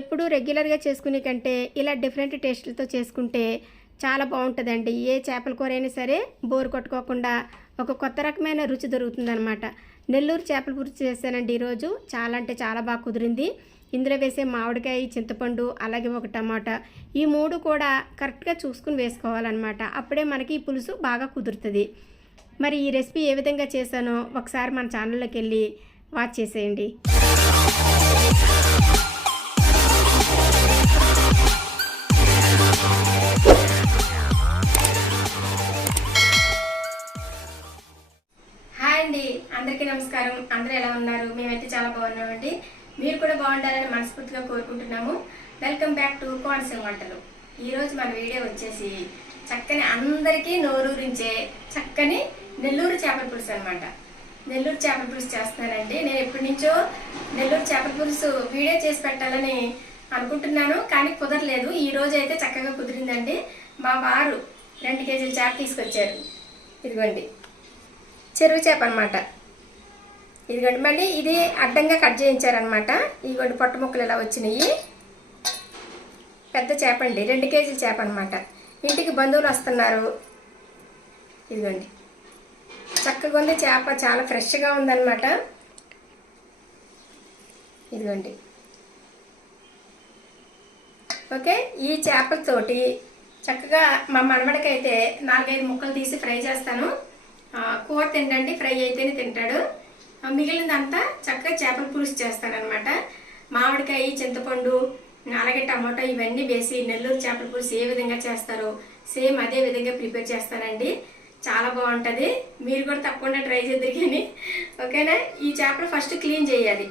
ఎప్పుడూ రెగ్యులర్గా చేసుకునే కంటే ఇలా డిఫరెంట్ టేస్ట్లతో చేసుకుంటే చాలా బాగుంటుందండి. ఏ చేపల కూర అయినా సరే బోరు కొట్టుకోకుండా ఒక కొత్త రకమైన రుచి దొరుకుతుందనమాట నెల్లూరు చేపల కూర చేశానండి ఈరోజు. చాలా అంటే చాలా బాగా కుదిరింది. ఇందులో వేసే మామిడికాయ చింతపండు అలాగే ఒక టమాటా ఈ మూడు కూడా కరెక్ట్గా చూసుకుని వేసుకోవాలన్నమాట. అప్పుడే మనకి ఈ పులుసు బాగా కుదురుతుంది. మరి ఈ రెసిపీ ఏ విధంగా చేశానో ఒకసారి మన ఛానల్లోకి వెళ్ళి వాచ్ చేసేయండి. నమస్కారం అందరూ ఎలా ఉన్నారు? మేమైతే చాలా బాగున్నామండి. మీరు కూడా బాగుండాలని మనస్ఫూర్తిగా కోరుకుంటున్నాము. వెల్కమ్ బ్యాక్ టు కోనసీమ వంటలు. ఈరోజు మన వీడియో వచ్చేసి చక్కని అందరికీ నోరూరించే చక్కని నెల్లూరు చేపల పులుసు అనమాట నెల్లూరు చేపల పులుసు చేస్తున్నానండి. నేను ఎప్పటి నుంచో నెల్లూరు చేపల పులుసు వీడియో చేసి పెట్టాలని అనుకుంటున్నాను కానీ కుదరలేదు. ఈ రోజు అయితే చక్కగా కుదిరిందండి. మా వారు రెండు కేజీల చేప తీసుకొచ్చారు. ఇదిగోండి. చెరువు చేప అనమాట ఇదిగోండి మళ్ళీ ఇది అడ్డంగా కట్ చేయించారనమాట. ఇదిగోండి పొట్ట ముక్కలు ఇలా వచ్చినాయి. పెద్ద చేప అండి రెండు కేజీల చేప అనమాట. ఇంటికి బంధువులు వస్తున్నారు. ఇదిగోండి చక్కగా ఉంది. చేప చాలా ఫ్రెష్గా ఉందన్నమాట ఇదిగోండి. ఓకే ఈ చేపలతోటి చక్కగా మా మనమడకైతే నాలుగైదు ముక్కలు తీసి ఫ్రై చేస్తాను. కూర తినండి ఫ్రై అయితేనే తింటాడు. మిగిలిందంతా చక్కగా చేపల పులుసు చేస్తానన్నమాట మామిడికాయ చింతపండు అలాగే టమాటో ఇవన్నీ వేసి నెల్లూరు చేపల పులుసు ఏ విధంగా చేస్తారో సేమ్ అదే విధంగా ప్రిపేర్ చేస్తానండి. చాలా బాగుంటుంది. మీరు కూడా తప్పకుండా ట్రై చేద్దరు కానీ ఓకేనా? ఈ చేపలు ఫస్ట్ క్లీన్ చేయాలి.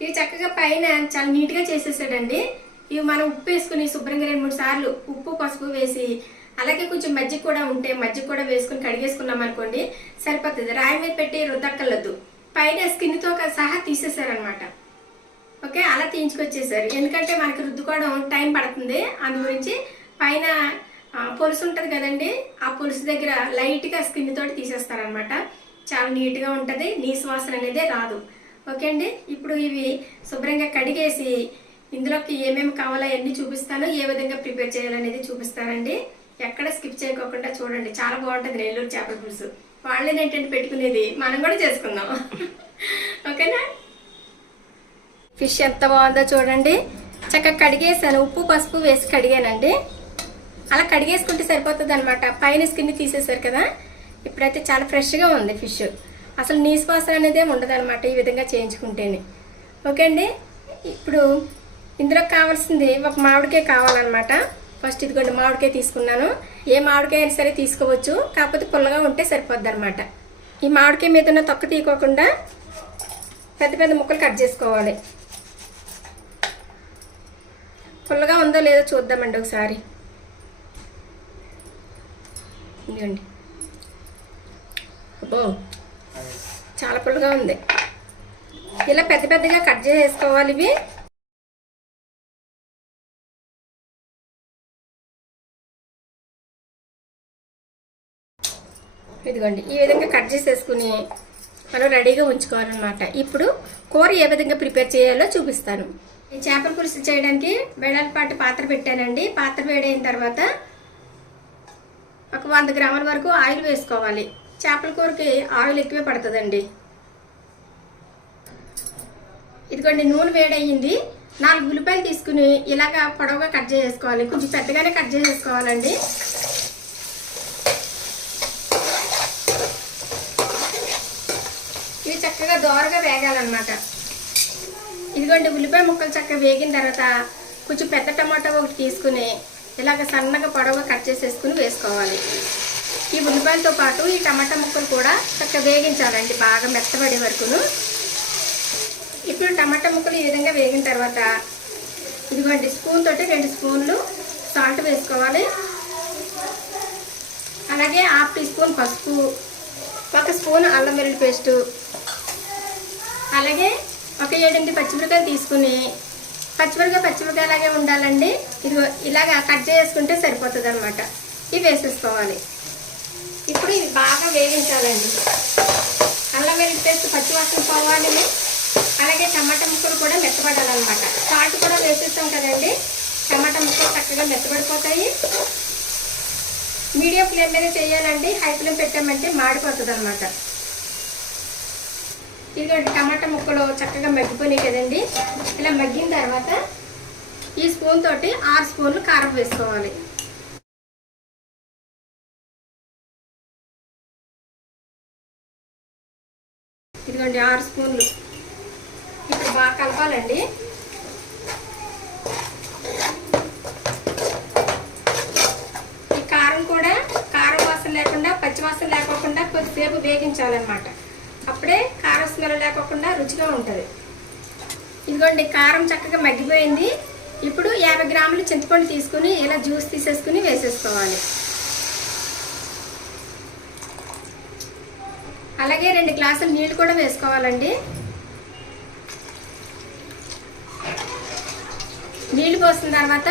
ఇవి చక్కగా పైన చాలా నీట్గా చేసేసాడండి. ఇవి మనం ఉప్పు వేసుకుని శుభ్రంగా రెండు మూడు సార్లు ఉప్పు పసుపు వేసి అలాగే కొంచెం మజ్జిగ కూడా ఉంటే మజ్జిగ కూడా వేసుకుని కడిగేసుకున్నాం అనుకోండి సరిపోతుంది. రాయి మీద పెట్టి రుద్దక్కర్లేదు. పైన స్కిన్తో సహా తీసేసారనమాట ఓకే అలా తీయించుకొచ్చేసారు ఎందుకంటే మనకి రుద్దుకోవడం టైం పడుతుంది. అందు గురించి పైన పొలుసు ఉంటుంది కదండి ఆ పొలుసు దగ్గర లైట్గా స్కిన్ తోటి తీసేస్తారనమాట చాలా నీట్గా ఉంటుంది నీసు వాసన అనేది రాదు. ఓకే అండి ఇప్పుడు ఇవి శుభ్రంగా కడిగేసి ఇందులోకి ఏమేమి కావాలో అవన్నీ చూపిస్తాను. ఏ విధంగా ప్రిపేర్ చేయాలనేది చూపిస్తానండి. ఎక్కడ స్కిప్ చేయకోకుండా చూడండి. చాలా బాగుంటుంది నెల్లూరు చేపల పులుసు. వాళ్ళని ఏంటంటే పెట్టుకునేది మనం కూడా చేసుకుందాం. ఓకేనా? ఫిష్ ఎంత బాగుందో చూడండి. చక్కగా కడిగేసాను. ఉప్పు పసుపు వేసి కడిగానండి. అలా కడిగేసుకుంటే సరిపోతుంది అనమాట పైన స్కిన్ తీసేసారు కదా. ఇప్పుడైతే చాలా ఫ్రెష్గా ఉంది ఫిష్. అసలు నీసు వాసన అనేది ఉండదు అనమాట ఈ విధంగా చేయించుకుంటేనే. ఓకే అండి. ఇప్పుడు ఇందులో కావాల్సింది ఒక మామిడికాయ కావాలన్నమాట. ఫస్ట్ ఇదిగోండి మామిడికాయ తీసుకున్నాను. ఏ మామిడికాయ అయినా సరే తీసుకోవచ్చు. కాకపోతే పుల్లగా ఉంటే సరిపోద్ది అనమాట ఈ మామిడికాయ మీద ఉన్న తొక్క తీయకోకుండా పెద్ద పెద్ద ముక్కలు కట్ చేసుకోవాలి. పుల్లగా ఉందో లేదో చూద్దామండి ఒకసారి. ఇదిగోండి. అబ్బో చాలా పుల్లగా ఉంది. ఇలా పెద్ద పెద్దగా కట్ చేసుకోవాలి ఇవి. ఇదిగోండి ఈ విధంగా కట్ చేసేసుకుని మనం రెడీగా ఉంచుకోవాలన్నమాట. ఇప్పుడు కూర ఏ విధంగా ప్రిపేర్ చేయాలో చూపిస్తాను. ఈ చేపల పులుసు చేయడానికి వెడల్పాటి పాత్ర పెట్టానండి. పాత్ర వేడైన తర్వాత ఒక వంద గ్రాముల వరకు ఆయిల్ వేసుకోవాలి. చేపల కూరకి ఆయిల్ ఎక్కువే పడుతుందండి. ఇదిగోండి నూనె వేడయ్యింది. నాలుగు ఉల్లిపాయలు తీసుకుని ఇలాగా పొడవుగా కట్ చేసేసుకోవాలి. కొంచెం పెద్దగానే కట్ చేసేసుకోవాలండి ఇవి చక్కగా దోరగా వేగాలన్నమాట. ఇదిగోండి ఉల్లిపాయ ముక్కలు చక్కగా వేగిన తర్వాత కొంచెం పెద్ద టమాటా ఒకటి తీసుకుని ఇలాగ సన్నగా పొడవుగా కట్ చేసేసుకుని వేసుకోవాలి. ఈ ఉల్లిపాయలతో పాటు ఈ టమాటా ముక్కలు కూడా చక్కగా వేగించాలండి బాగా మెత్తబడే వరకును. ఇప్పుడు టమాటా ముక్కలు ఈ విధంగా వేగిన తర్వాత ఇదిగోండి స్పూన్ తోటి రెండు స్పూన్లు సాల్ట్ వేసుకోవాలి. అలాగే హాఫ్ టీ స్పూన్ పసుపు ఒక స్పూన్ అల్లం వెల్లుల్లి పేస్టు అలాగే ఒక ఏడెనిమిది పచ్చిమిరకాయలు తీసుకుని పచ్చిమిరకాయ అలాగే ఉండాలండి. ఇది ఇలాగా కట్ చేసుకుంటే సరిపోతుంది అనమాట ఇవి వేసేసుకోవాలి. ఇప్పుడు ఇవి బాగా వేగించాలండి. అల్లం వెల్లుల్లి పేస్ట్ పచ్చివాసన పోవాలి. అలాగే టమాటా ముక్కలు కూడా మెత్తపడాలన్నమాట. సాల్ట్ కూడా వేసేస్తాం కదండి. టమాటా ముక్కలు చక్కగా మెత్తపడిపోతాయి. మీడియం ఫ్లేమ్ మీద చేయాలండి. హై ఫ్లేమ్ పెట్టామంటే మాడిపోతుంది అనమాట ఇదిగోండి టమాటా ముక్కలు చక్కగా మగ్గిపోయినాయి కదండి. ఇలా మగ్గిన తర్వాత ఈ స్పూన్ తోటి ఆరు స్పూన్లు కారం వేసుకోవాలి. ఇదిగోండి ఆరు స్పూన్లు. ఇప్పుడు బాగా కలపాలండి. ఈ కారం కూడా కారం వాసన లేకుండా పచ్చి వాసన లేకోకుండా కొద్దిసేపు వేగించాలన్నమాట. అప్పుడే కారం స్మెల్ లేకోకుండా రుచిగా ఉంటుంది. ఇదిగోండి కారం చక్కగా మగ్గిపోయింది. ఇప్పుడు యాభై గ్రాములు చింతపండు తీసుకుని ఇలా జ్యూస్ తీసేసుకుని వేసేసుకోవాలి. అలాగే రెండు గ్లాసులు నీళ్ళు కూడా వేసుకోవాలండి. నీళ్ళు పోసిన తర్వాత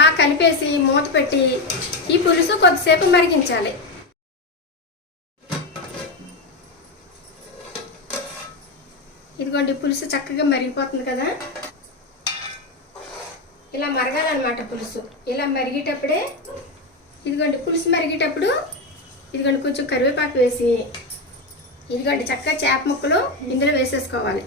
బాగా కలిపేసి మూత పెట్టి ఈ పులుసు కొద్దిసేపు మరిగించాలి ఇదిగోండి పులుసు చక్కగా మరిగిపోతుంది కదా? ఇలా మరగాలన్నమాట పులుసు. ఇలా మరిగేటప్పుడే ఇదిగోండి పులుసు మరిగేటప్పుడు ఇదిగోండి కొంచెం కరివేపాకు వేసి ఇదిగోండి చక్కగా చేప ముక్కలు ఇందులో వేసేసుకోవాలి.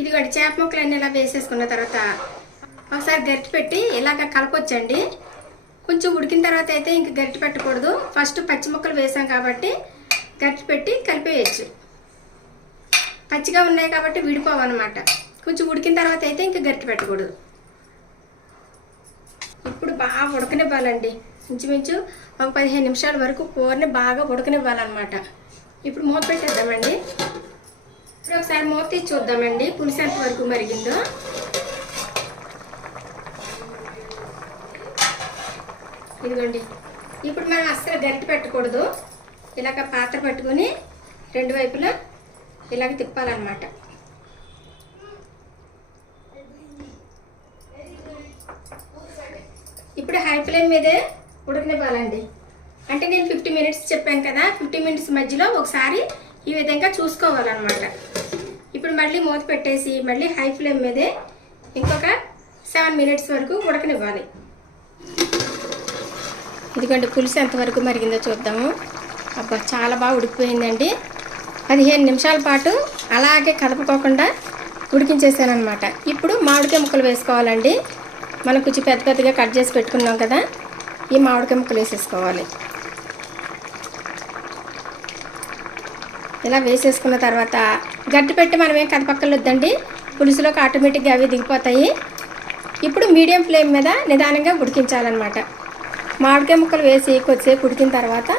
ఇదిగోండి చేప ముక్కలన్నీ ఇలా వేసేసుకున్న తర్వాత ఒకసారి గరిటె పెట్టి ఇలాగ కలపొచ్చండి. కొంచెం ఉడికిన తర్వాత అయితే ఇంక గరిటె పెట్టకూడదు. ఫస్ట్ పచ్చి ముక్కలు వేసాం కాబట్టి గరిటె పెట్టి కలిపేయచ్చు. పచ్చిగా ఉన్నాయి కాబట్టి విడిపోవన్నమాట. కొంచెం ఉడికిన తర్వాత అయితే ఇంక గరిటె పెట్టకూడదు. ఇప్పుడు బాగా ఉడకనివ్వాలండి. ఇంచుమించు ఒక పదిహేను నిమిషాల వరకు కూరని బాగా ఉడకనివ్వాలన్నమాట. ఇప్పుడు మూత పెట్టేద్దామండి. ఇప్పుడు ఒకసారి మూత తీసి చూద్దామండి. పులుసు ఎంత వరకు మరిగిందో. ఇదిగోండి. ఇప్పుడు మనం అస్సలు గరిటె పెట్టకూడదు. ఇలాగ పాత్ర పట్టుకుని రెండు వైపులా ఇలాగ తిప్పాలన్నమాట. ఇప్పుడు హై ఫ్లేమ్ మీదే ఉడకనివ్వాలండి. అంటే నేను ఫిఫ్టీ మినిట్స్ చెప్పాను కదా. ఫిఫ్టీ మినిట్స్ మధ్యలో ఒకసారి ఈ విధంగా చూసుకోవాలన్నమాట. ఇప్పుడు మళ్ళీ మూత పెట్టేసి మళ్ళీ హై ఫ్లేమ్ మీదే ఇంకొక సెవెన్ మినిట్స్ వరకు ఉడకనివ్వాలి. ఇదిగోండి పులుసు ఎంతవరకు మరిగిందో చూద్దాము. అబ్బా చాలా బాగా ఉడికిపోయిందండి. పదిహేను నిమిషాల పాటు అలాగే కదపకోకుండా ఉడికించేసానమాట ఇప్పుడు మామిడికాయ ముక్కలు వేసుకోవాలండి. మనం కొంచెం పెద్ద పెద్దగా కట్ చేసి పెట్టుకున్నాం కదా ఈ మామిడికాయ ముక్కలు వేసేసుకోవాలి. ఇలా వేసేసుకున్న తర్వాత గట్టి పెట్టి మనం ఏం కదపక్కర్లేదండి పులుసులోకి ఆటోమేటిక్గా అవి దిగిపోతాయి. ఇప్పుడు మీడియం ఫ్లేమ్ మీద నిదానంగా ఉడికించాలన్నమాట. మామిడికాయ ముక్కలు వేసి కొద్దిసేపు ఉడికిన తర్వాత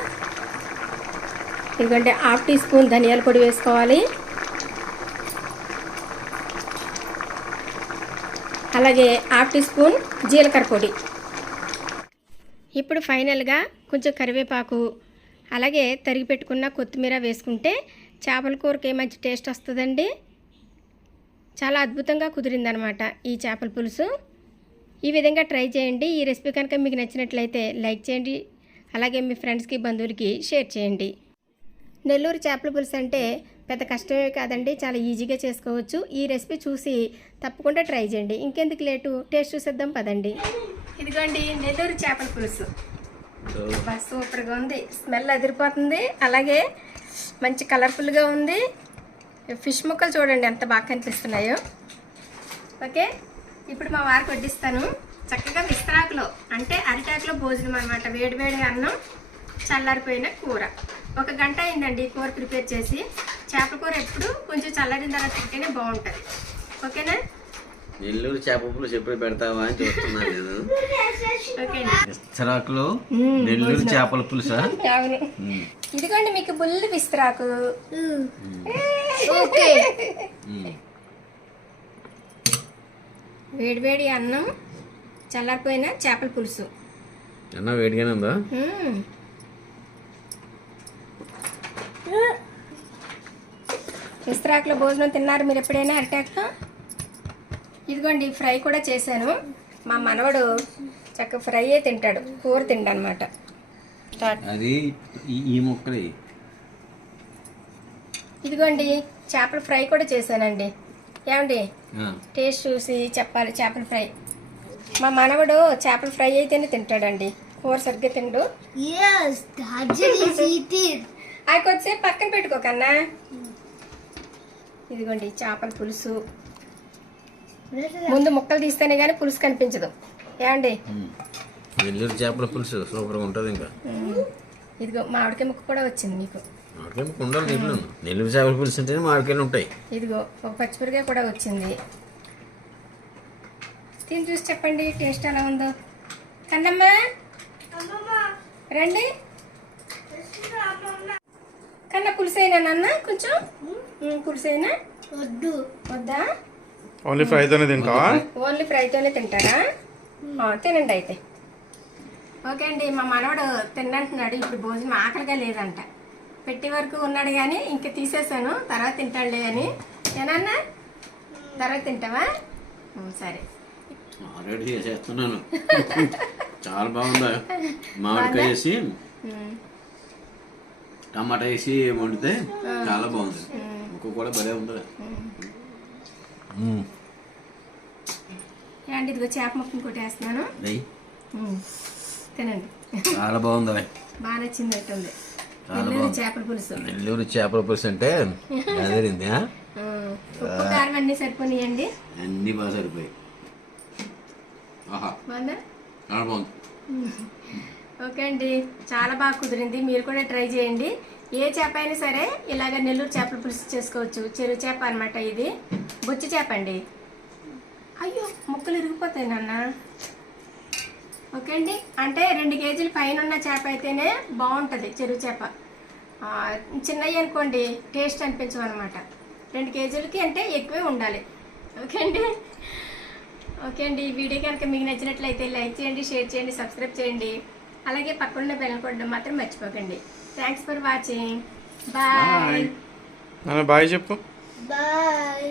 ఎందుకంటే హాఫ్ టీ స్పూన్ ధనియాల పొడి వేసుకోవాలి. అలాగే హాఫ్ టీ స్పూన్ జీలకర్ర పొడి. ఇప్పుడు ఫైనల్గా కొంచెం కరివేపాకు అలాగే తరిగి పెట్టుకున్న కొత్తిమీర వేసుకుంటే చేపల కూరకి మంచి టేస్ట్ వస్తుందండి? చాలా అద్భుతంగా కుదిరిందనమాట ఈ చేపల పులుసు. ఈ విధంగా ట్రై చేయండి. ఈ రెసిపీ కనుక మీకు నచ్చినట్లయితే లైక్ చేయండి. అలాగే మీ ఫ్రెండ్స్కి బంధువులకి షేర్ చేయండి. నెల్లూరు చేపల పులుసు అంటే పెద్ద కష్టమే కాదండి. చాలా ఈజీగా చేసుకోవచ్చు. ఈ రెసిపీ చూసి తప్పకుండా ట్రై చేయండి. ఇంకెందుకు లేటు? టేస్ట్ చూసేద్దాం పదండి. ఇదిగోండి నెల్లూరు చేపల పులుసు. సూపర్గా ఉంది. స్మెల్ అదిరిపోతుంది. అలాగే మంచి కలర్ఫుల్గా ఉంది. ఫిష్ ముక్కలు చూడండి ఎంత బాగా కనిపిస్తున్నాయో. ఓకే? ఇప్పుడు మా వారికి వడ్డిస్తాను. చక్కగా విస్తరాకులో అంటే అరిటాకులో భోజనం అనమాట వేడివేడి అన్నం చల్లారిపోయిన కూర. ఒక గంట అయిందండి ఈ కూర ప్రిపేర్ చేసి. చేపల కూర ఎప్పుడు కొంచెం చల్లారిన తర్వాత తింటేనే బాగుంటుంది. ఓకేనా? నెల్లూరు చేప పులుసు ఎప్పుడు పెడతావా అని చూస్తున్నా నేను. మ్మ్, నెల్లూరు. చేపల పులుసా? అవును. ఇదిగోండి మీకు బుల్లి విస్తరాకు. ఓకే. మ్మ్. వేడివేడి అన్నం చల్లారిపోయిన చేపల పులుసు. అన్న వేడిగానే ఉందా. విస్తరాకులో భోజనం తిన్నారు మీరు ఎప్పుడైనా అరిటాకులో? ఇదిగోండి ఫ్రై కూడా చేశాను. మా మనవడు చక్క ఫ్రై అయి తింటాడు కూర తిండనమాట. స్టార్ట్. అది ఈ ఈ ముక్కలు. ఇదిగోండి చేపల ఫ్రై కూడా చేశానండి. ఏమండి? టేస్ట్ చూసి చెప్పాలి చేపల ఫ్రై. మా మనవడు చేపల ఫ్రై అయితేనే తింటాడండి. కూర సరిగ్గా తిండు. అవి కొద్దిసేపు పక్కన పెట్టుకోకన్నా ఇదిగోండి చేపల పులుసు. ముందు ముక్కలు తీస్తేనే కానీ పులుసు కనిపించదు. ఏమండి? ఉమ్. నెల్లూరు చేపల పులుసు సూపర్గా ఉంటుంది ఇంకా. ఇదిగో మామిడికాయ ముక్క కూడా వచ్చింది మీకు. మామిడికాయ ముక్క ఉండాలి నెల్లూరు చేపల పులుసు అంటేనే మామిడికాయలు ఉంటాయి. ఇదిగో ఒక పచ్చిమిరకాయ కూడా వచ్చింది. తిని చూసి చెప్పండి టేస్ట్ ఎలా ఉందో. కన్నమ్మా? రండి. కన్న పులుసైనా నాన్న కొంచెం? పులుసైనా? వద్దు. వద్దా? ఓన్లీ ఫ్రైతోనే తింటావా? ఓన్లీ ఫ్రైతోనే తింటారా? ఆ, తినండి అయితే. ఓకే అండి మా మనవడు తిన్నంటున్నాడు ఇప్పుడు భోజనం ఆకలిగా లేదంట. పెట్టి వరకు ఉన్నాడు కానీ ఇంకా తీసేసాను తర్వాత తింటాడులే అని. ఏనన్నా తర్వాత తింటావా? సరే. ఆల్రెడీ చేసేస్తున్నాను. చాలా బాగుందా? మామిడికాయ వేసి టమాటా వేసి వండితే చాలా బాగుంది. ముక్క కూడా భలే ఉంది. ఏమండి ఇదిగో చేప ముక్క ఇంకోటి వేస్తున్నాను తినండి. చాలా బాగుంది బాగా చాలా నెల్లూరు. చేపల పులుసు. నెల్లూరు చేపల పులుసు అంటే అదేరింది ఉప్పు కారం అన్నీ సరిపోనియండి అన్నీ బాగా సరిపోయాయి. ఆహా. బాగుందా? చాలా బాగుంది. ఓకే అండి. చాలా బాగా కుదిరింది. మీరు కూడా ట్రై చేయండి. ఏ చేప అయినా సరే ఇలాగ నెల్లూరు చేపల పులుసు చేసుకోవచ్చు. చెరువు చేప అన్నమాట ఇది. బొచ్చి చేప అండి. అయ్యో ముక్కలు ఇరిగిపోతాయి నాన్న. ఓకే అండి అంటే రెండు కేజీల పైన ఉన్న చేప అయితేనే బాగుంటుంది చెరువు చేప. ఆ, చిన్నవి అనుకోండి టేస్ట్ అనిపించవు అనమాట రెండు కేజీలకి అంటే ఎక్కువే ఉండాలి. ఓకే అండి ఓకే అండి ఈ వీడియో కనుక మీకు నచ్చినట్లయితే లైక్ చేయండి షేర్ చేయండి సబ్స్క్రైబ్ చేయండి. అలాగే పక్కన బెల్ కొట్టడం మాత్రం మర్చిపోకండి. Thanks for watching bye bye చెప్పు. Bye.